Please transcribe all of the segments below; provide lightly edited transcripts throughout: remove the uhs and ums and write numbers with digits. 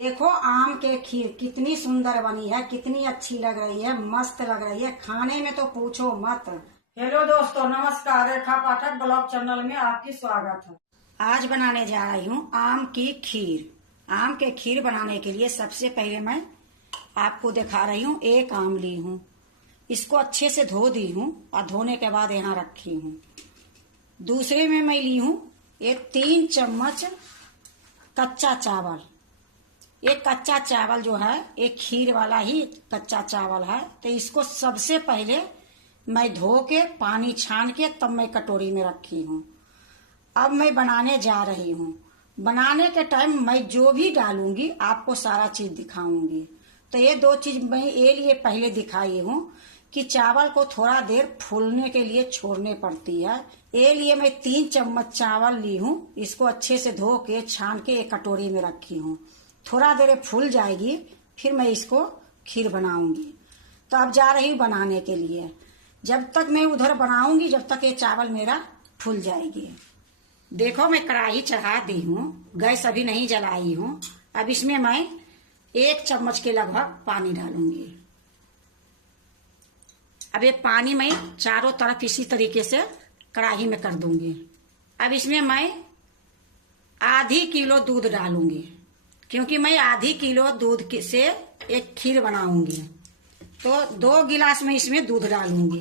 देखो आम के खीर कितनी सुंदर बनी है, कितनी अच्छी लग रही है, मस्त लग रही है। खाने में तो पूछो मत। हेलो दोस्तों, नमस्कार। रेखा पाठक ब्लॉग चैनल में आपकी स्वागत है। आज बनाने जा रही हूँ आम की खीर। आम के खीर बनाने के लिए सबसे पहले मैं आपको दिखा रही हूँ। एक आम ली हूँ, इसको अच्छे से धो दी हूँ और धोने के बाद यहाँ रखी हूँ। दूसरे में मैं ली हूँ ये 3 चम्मच कच्चा चावल। ये कच्चा चावल जो है एक खीर वाला ही कच्चा चावल है, तो इसको सबसे पहले मैं धो के पानी छान के तब मैं कटोरी में रखी हूँ। अब मैं बनाने जा रही हूँ। बनाने के टाइम मैं जो भी डालूंगी आपको सारा चीज दिखाऊंगी। तो ये 2 चीज मैं ये लिए पहले दिखाई हूँ कि चावल को थोड़ा देर फूलने के लिए छोड़ने पड़ती है। ये लिए मैं 3 चम्मच चावल ली हूँ, इसको अच्छे से धो के छान के एक कटोरी में रखी हूँ। थोड़ा देर फूल जाएगी, फिर मैं इसको खीर बनाऊंगी। तो अब जा रही हूँ बनाने के लिए। जब तक मैं उधर बनाऊंगी जब तक ये चावल मेरा फूल जाएगी। देखो मैं कढ़ाई चढ़ा दी हूँ, गैस अभी नहीं जलाई हूँ। अब इसमें मैं 1 चम्मच के लगभग पानी डालूंगी। अब ये पानी मैं चारों तरफ इसी तरीके से कढ़ाई में कर दूंगी। अब इसमें मैं आधी किलो दूध डालूंगी, क्योंकि मैं आधी किलो दूध से एक खीर बनाऊंगी। तो 2 गिलास में इसमें दूध डालूंगी।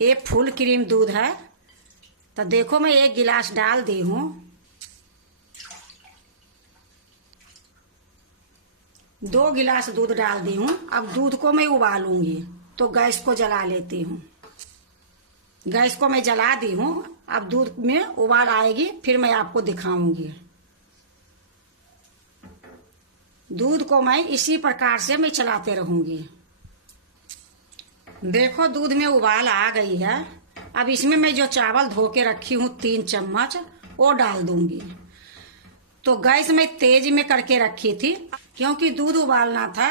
ये फुल क्रीम दूध है। तो देखो मैं 1 गिलास डाल दी हूँ। 2 गिलास दूध डाल दी हूँ। अब दूध को मैं उबालूंगी, तो गैस को जला लेती हूँ। गैस को मैं जला दी हूँ। अब दूध में उबाल आएगी फिर मैं आपको दिखाऊंगी। दूध को मैं इसी प्रकार से मैं चलाते रहूंगी। देखो दूध में उबाल आ गई है। अब इसमें मैं जो चावल धो के रखी हूँ 3 चम्मच वो डाल दूंगी। तो गैस मैं तेज में करके रखी थी, क्योंकि दूध उबालना था,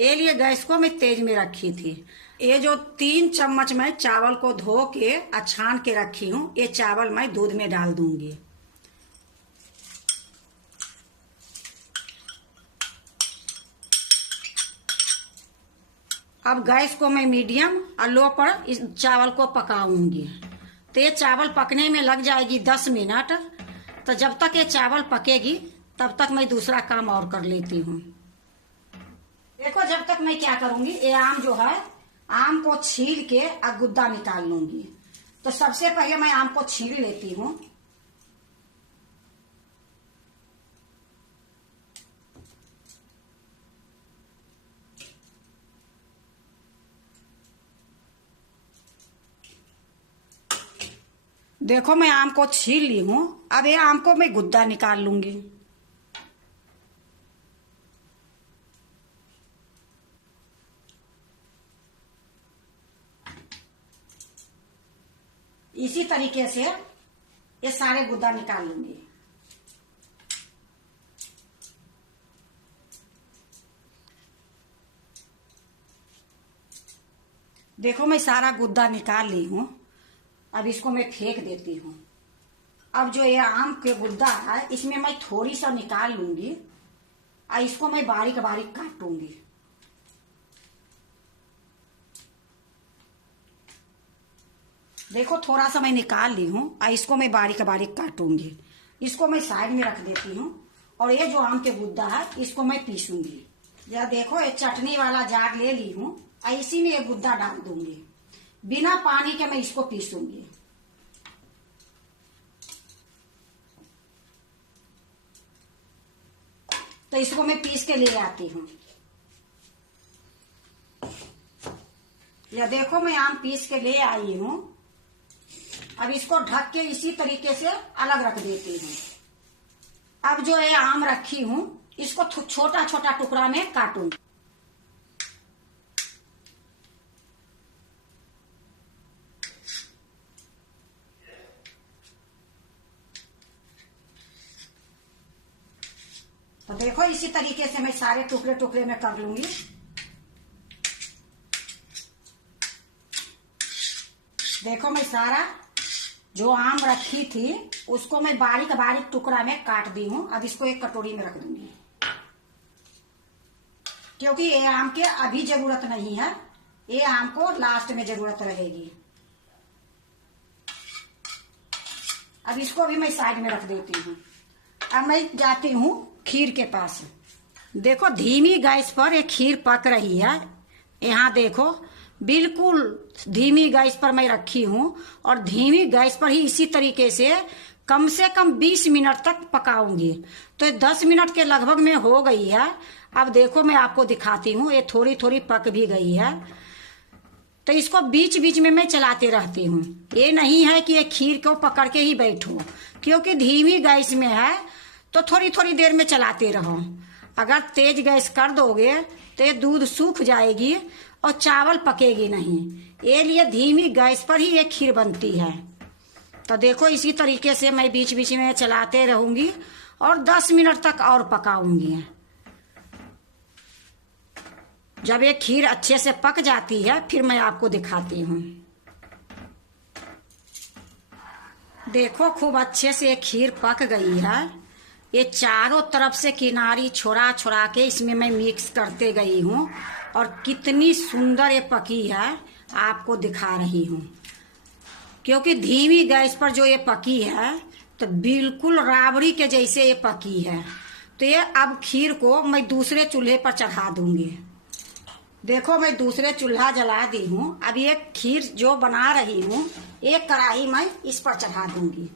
ये लिए गैस को मैं तेज में रखी थी। ये जो 3 चम्मच मैं चावल को धो के छान के रखी हूँ, ये चावल मैं दूध में डाल दूंगी। अब गैस को मैं मीडियम और लो पर इस चावल को पकाऊंगी। तो ये चावल पकने में लग जाएगी 10 मिनट। तो जब तक ये चावल पकेगी तब तक मैं दूसरा काम और कर लेती हूँ। देखो जब तक मैं क्या करूंगी, ये आम जो है आम को छील के गुद्दा निकाल लूंगी। तो सबसे पहले मैं आम को छील लेती हूँ। देखो मैं आम को छील ली हूँ। अब ये आम को मैं गुद्दा निकाल लूंगी। इसी तरीके से ये सारे गुद्दा निकाल लूंगी। देखो मैं सारा गुद्दा निकाल ली हूँ। अब इसको मैं फेंक देती हूँ। अब जो ये आम के गुद्दा है इसमें मैं थोड़ी सा निकाल लूंगी और इसको मैं बारीक बारीक काटूंगी। देखो थोड़ा सा मैं निकाल ली हूँ और इसको मैं बारीक बारीक काटूंगी। इसको मैं साइड में रख देती हूँ और ये जो आम के गुद्दा है इसको मैं पीसूंगी। या देखो ये चटनी वाला जार ले ली हूँ और इसी में ये गुद्दा डाल दूंगी। बिना पानी के मैं इसको पीसूंगी। तो इसको मैं पीस के ले आती हूँ। या देखो मैं आम पीस के ले आई हूँ। अब इसको ढक के इसी तरीके से अलग रख देती हूँ। अब जो ये आम रखी हूँ इसको छोटा छोटा टुकड़ा में काटूंगी। तो देखो इसी तरीके से मैं सारे टुकड़े टुकड़े में कर लूंगी। देखो मैं सारा जो आम रखी थी उसको मैं बारीक बारीक टुकड़ा में काट दी हूँ। अब इसको एक कटोरी में रख दूंगी। क्योंकि ये आम के अभी जरूरत नहीं है, ये आम को लास्ट में जरूरत रहेगी। अब इसको भी मैं साइड में रख देती हूँ। अब मैं जाती हूँ खीर के पास। देखो धीमी गैस पर ये खीर पक रही है। यहाँ देखो बिल्कुल धीमी गैस पर मैं रखी हूँ और धीमी गैस पर ही इसी तरीके से कम 20 मिनट तक पकाऊंगी। तो 10 मिनट के लगभग में हो गई है। अब देखो मैं आपको दिखाती हूँ, ये थोड़ी थोड़ी पक भी गई है। तो इसको बीच बीच में मैं चलाते रहती हूँ। ये नहीं है कि ये खीर को पकड़ के ही बैठूं, क्योंकि धीमी गैस में है तो थोड़ी थोड़ी देर में चलाते रहो। अगर तेज गैस कर दोगे तो ये दूध सूख जाएगी और चावल पकेगी नहीं। ये लिए धीमी गैस पर ही ये खीर बनती है। तो देखो इसी तरीके से मैं बीच बीच में चलाते रहूंगी और 10 मिनट तक और पकाऊंगी। जब ये खीर अच्छे से पक जाती है फिर मैं आपको दिखाती हूँ। देखो खूब अच्छे से ये खीर पक गई है। ये चारों तरफ से किनारी छोड़ा छोड़ा के इसमें मैं मिक्स करते गई हूँ और कितनी सुंदर ये पकी है आपको दिखा रही हूँ। क्योंकि धीमी गैस पर जो ये पकी है तो बिल्कुल राबड़ी के जैसे ये पकी है। तो ये अब खीर को मैं दूसरे चूल्हे पर चढ़ा दूंगी। देखो मैं दूसरे चूल्हा जला दी हूँ। अब ये खीर जो बना रही हूँ एक कढ़ाई मैं इस पर चढ़ा दूंगी।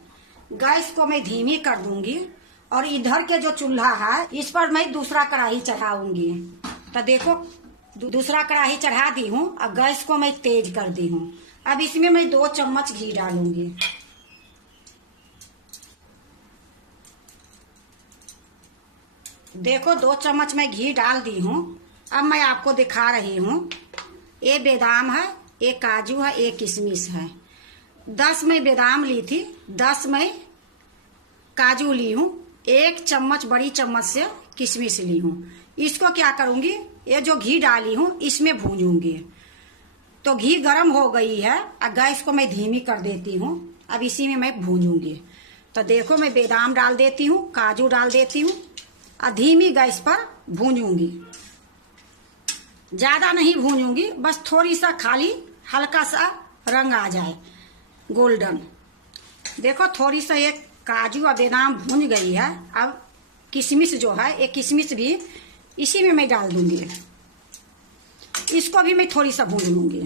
गैस को मैं धीमी कर दूंगी और इधर के जो चूल्हा है इस पर मैं दूसरा कढ़ाई चढ़ाऊंगी। तो देखो दूसरा कढ़ाई चढ़ा दी हूँ। अब गैस को मैं तेज कर दी हूँ। अब इसमें मैं 2 चम्मच घी डालूंगी। देखो 2 चम्मच मैं घी डाल दी हूँ। अब मैं आपको दिखा रही हूँ। ये बादाम है, ये काजू है, ये किशमिश है। 10 मैं बादाम ली थी, 10 मैं काजू ली हूँ, 1 चम्मच बड़ी चम्मच से किशमिश ली हूँ। इसको क्या करूँगी, ये जो घी डाली हूँ इसमें भूंजूंगी। तो घी गर्म हो गई है। अब गैस को मैं धीमी कर देती हूँ। अब इसी में मैं भूंजूंगी। तो देखो मैं बादाम डाल देती हूँ, काजू डाल देती हूँ और धीमी गैस पर भूंजूंगी। ज्यादा नहीं भूंजूंगी, बस थोड़ी सा खाली हल्का सा रंग आ जाए गोल्डन। देखो थोड़ी सा ये काजू और बादाम भूंज गई है। अब किशमिश जो है ये किशमिश भी इसी में मैं डाल दूंगी। इसको भी मैं थोड़ी सा भून लूंगी।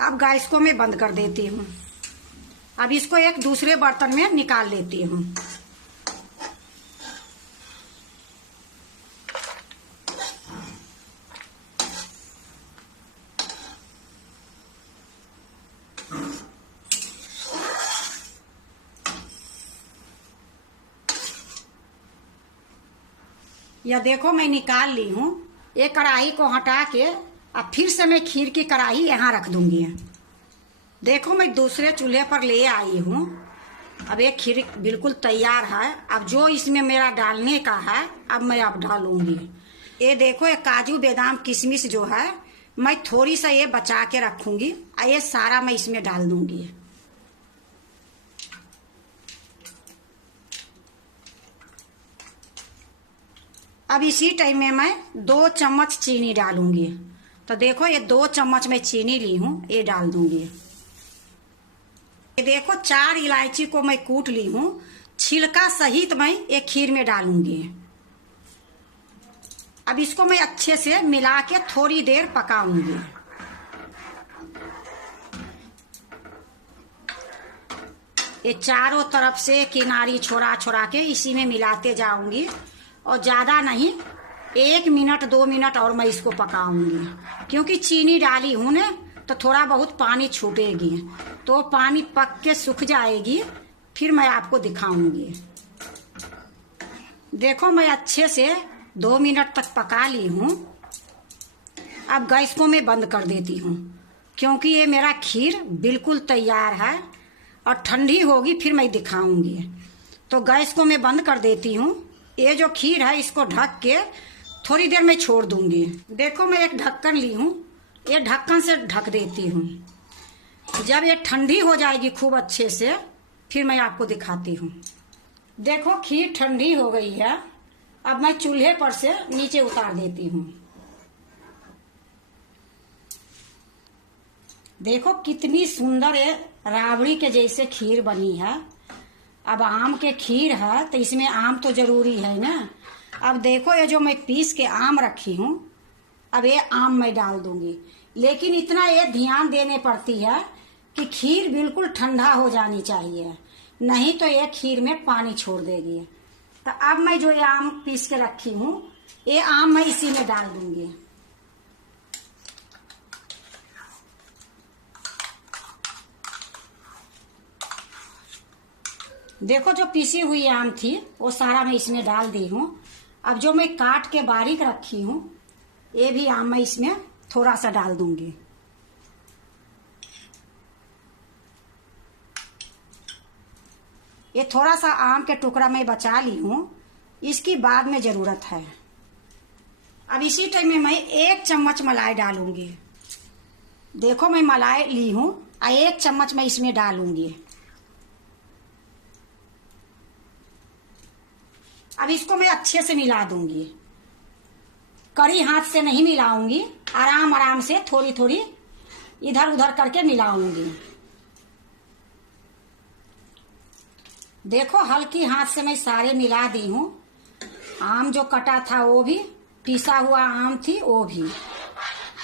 अब गैस को मैं बंद कर देती हूँ। अब इसको एक दूसरे बर्तन में निकाल लेती हूँ। यह देखो मैं निकाल ली हूँ। ये कढ़ाई को हटा के अब फिर से मैं खीर की कढ़ाई यहाँ रख दूंगी। देखो मैं दूसरे चूल्हे पर ले आई हूँ। अब ये खीर बिल्कुल तैयार है। अब जो इसमें मेरा डालने का है अब मैं अब डालूंगी। ये देखो ये काजू बादाम किशमिश जो है मैं थोड़ी सा ये बचा के रखूंगी और ये सारा मैं इसमें डाल दूंगी। अब इसी टाइम में मैं 2 चम्मच चीनी डालूंगी। तो देखो ये 2 चम्मच मैं चीनी ली हूँ, ये डाल दूंगी। ये देखो 4 इलायची को मैं कूट ली हूँ, छिलका सहित मैं ये खीर में डालूंगी। अब इसको मैं अच्छे से मिला के थोड़ी देर पकाऊंगी। ये चारों तरफ से किनारी छोड़ा छोड़ा के इसी में मिलाते जाऊंगी और ज्यादा नहीं 1 मिनट 2 मिनट और मैं इसको पकाऊंगी। क्योंकि चीनी डाली हूं ना तो थोड़ा बहुत पानी छूटेगी, तो पानी पक के सूख जाएगी, फिर मैं आपको दिखाऊंगी। देखो मैं अच्छे से 2 मिनट तक पका ली हूँ। अब गैस को मैं बंद कर देती हूँ, क्योंकि ये मेरा खीर बिल्कुल तैयार है और ठंडी होगी फिर मैं दिखाऊंगी। तो गैस को मैं बंद कर देती हूँ। ये जो खीर है इसको ढक के थोड़ी देर में छोड़ दूंगी। देखो मैं एक ढक्कन ली हूँ, ये ढक्कन से ढक देती हूँ। जब ये ठंडी हो जाएगी खूब अच्छे से फिर मैं आपको दिखाती हूँ। देखो खीर ठंडी हो गई है। अब मैं चूल्हे पर से नीचे उतार देती हूँ। देखो कितनी सुंदर है, राबड़ी के जैसे खीर बनी है। अब आम के खीर है तो इसमें आम तो जरूरी है ना। अब देखो ये जो मैं पीस के आम रखी हूँ, अब ये आम मैं डाल दूंगी। लेकिन इतना ये ध्यान देने पड़ती है कि खीर बिल्कुल ठंडा हो जानी चाहिए, नहीं तो ये खीर में पानी छोड़ देगी। तो अब मैं जो ये आम पीस के रखी हूँ, ये आम मैं इसी में डाल दूंगी। देखो जो पीसी हुई आम थी वो सारा मैं इसमें डाल दी हूँ। अब जो मैं काट के बारीक रखी हूँ, ये भी आम मैं इसमें थोड़ा सा डाल दूंगी। ये थोड़ा सा आम के टुकड़ा मैं बचा ली हूँ, इसकी बाद में जरूरत है। अब इसी टाइम में मैं 1 चम्मच मलाई डालूंगी। देखो मैं मलाई ली हूँ और 1 चम्मच मैं इसमें डालूंगी। अब इसको मैं अच्छे से मिला दूंगी। कड़ी हाथ से नहीं मिलाऊंगी, आराम आराम से थोड़ी थोड़ी इधर उधर करके मिलाऊंगी। देखो हल्की हाथ से मैं सारे मिला दी हूँ। आम जो कटा था वो भी, पिसा हुआ आम थी वो भी,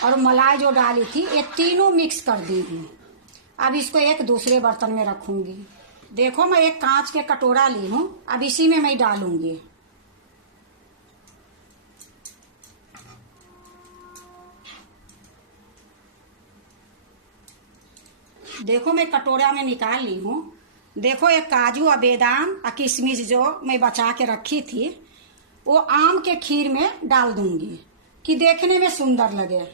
और मलाई जो डाली थी, ये तीनों मिक्स कर दी हूँ। अब इसको एक दूसरे बर्तन में रखूंगी। देखो मैं एक कांच के कटोरा ली हूँ, अब इसी में मैं डालूंगी। देखो मैं कटोरा में निकाल ली हूँ। देखो ये काजू और बादाम और किशमिश जो मैं बचा के रखी थी, वो आम के खीर में डाल दूंगी कि देखने में सुंदर लगे।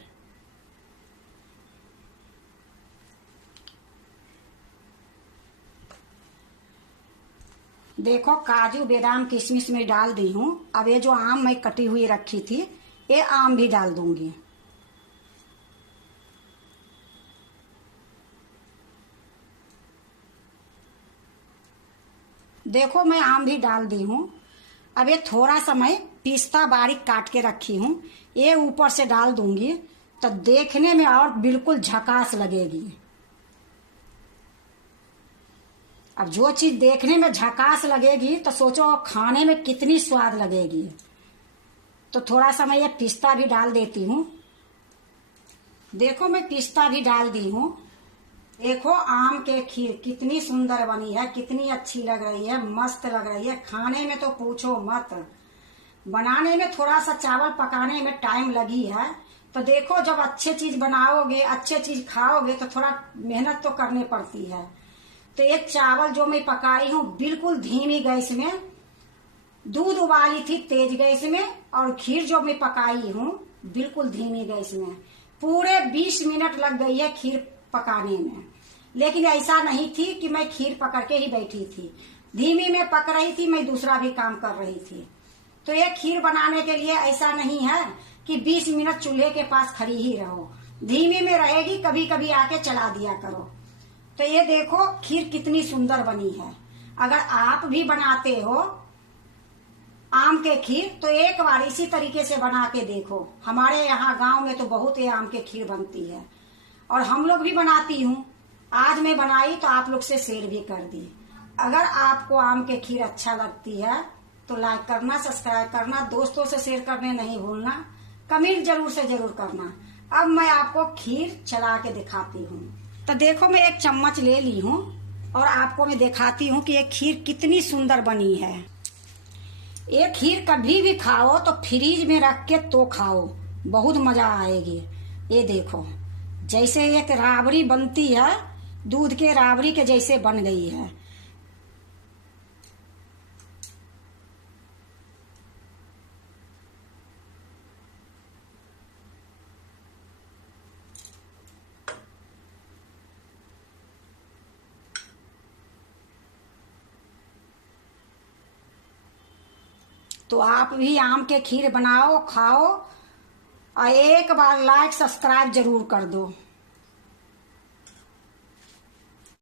देखो काजू बादाम किशमिश में डाल दी हूँ। अब ये जो आम मैं कटी हुई रखी थी, ये आम भी डाल दूंगी। देखो मैं आम भी डाल दी हूँ। अब ये थोड़ा सा मैं पिस्ता बारीक काट के रखी हूँ, ये ऊपर से डाल दूंगी, तो देखने में और बिल्कुल झकास लगेगी। अब जो चीज देखने में झकास लगेगी तो सोचो खाने में कितनी स्वाद लगेगी। तो थोड़ा सा मैं ये पिस्ता भी डाल देती हूँ। देखो मैं पिस्ता भी डाल दी हूँ। देखो आम के खीर कितनी सुंदर बनी है, कितनी अच्छी लग रही है, मस्त लग रही है। खाने में तो पूछो मत। बनाने में थोड़ा सा चावल पकाने में टाइम लगी है, तो देखो जब अच्छे चीज बनाओगे, अच्छे चीज खाओगे तो थोड़ा मेहनत तो करनी पड़ती है। तो ये चावल जो मैं पकाई हूँ बिल्कुल धीमी गैस में, दूध उबाली थी तेज गैस में, और खीर जो मैं पकाई हूँ बिल्कुल धीमी गैस में। पूरे 20 मिनट लग गई है खीर पकाने में। लेकिन ऐसा नहीं थी कि मैं खीर पकड़ के ही बैठी थी, धीमी में पक रही थी, मैं दूसरा भी काम कर रही थी। तो ये खीर बनाने के लिए ऐसा नहीं है कि 20 मिनट चूल्हे के पास खड़ी ही रहो, धीमी में रहेगी, कभी कभी आके चला दिया करो। तो ये देखो खीर कितनी सुंदर बनी है। अगर आप भी बनाते हो आम के खीर तो एक बार इसी तरीके से बना के देखो। हमारे यहाँ गांव में तो बहुत ये आम के खीर बनती है, और हम लोग भी बनाती हूँ। आज मैं बनाई तो आप लोग से शेयर भी कर दी। अगर आपको आम के खीर अच्छा लगती है तो लाइक करना, सब्सक्राइब करना, दोस्तों से शेयर करने नहीं भूलना, कमेंट जरूर से जरूर करना। अब मैं आपको खीर चला के दिखाती हूँ। तो देखो मैं 1 चम्मच ले ली हूँ और आपको मैं दिखाती हूँ कि ये खीर कितनी सुंदर बनी है। ये खीर कभी भी खाओ तो फ्रीज में रख के तो खाओ, बहुत मजा आएगी। ये देखो जैसे एक राबड़ी बनती है, दूध के राबड़ी के जैसे बन गई है। तो आप भी आम के खीर बनाओ, खाओ, और एक बार लाइक सब्सक्राइब जरूर कर दो।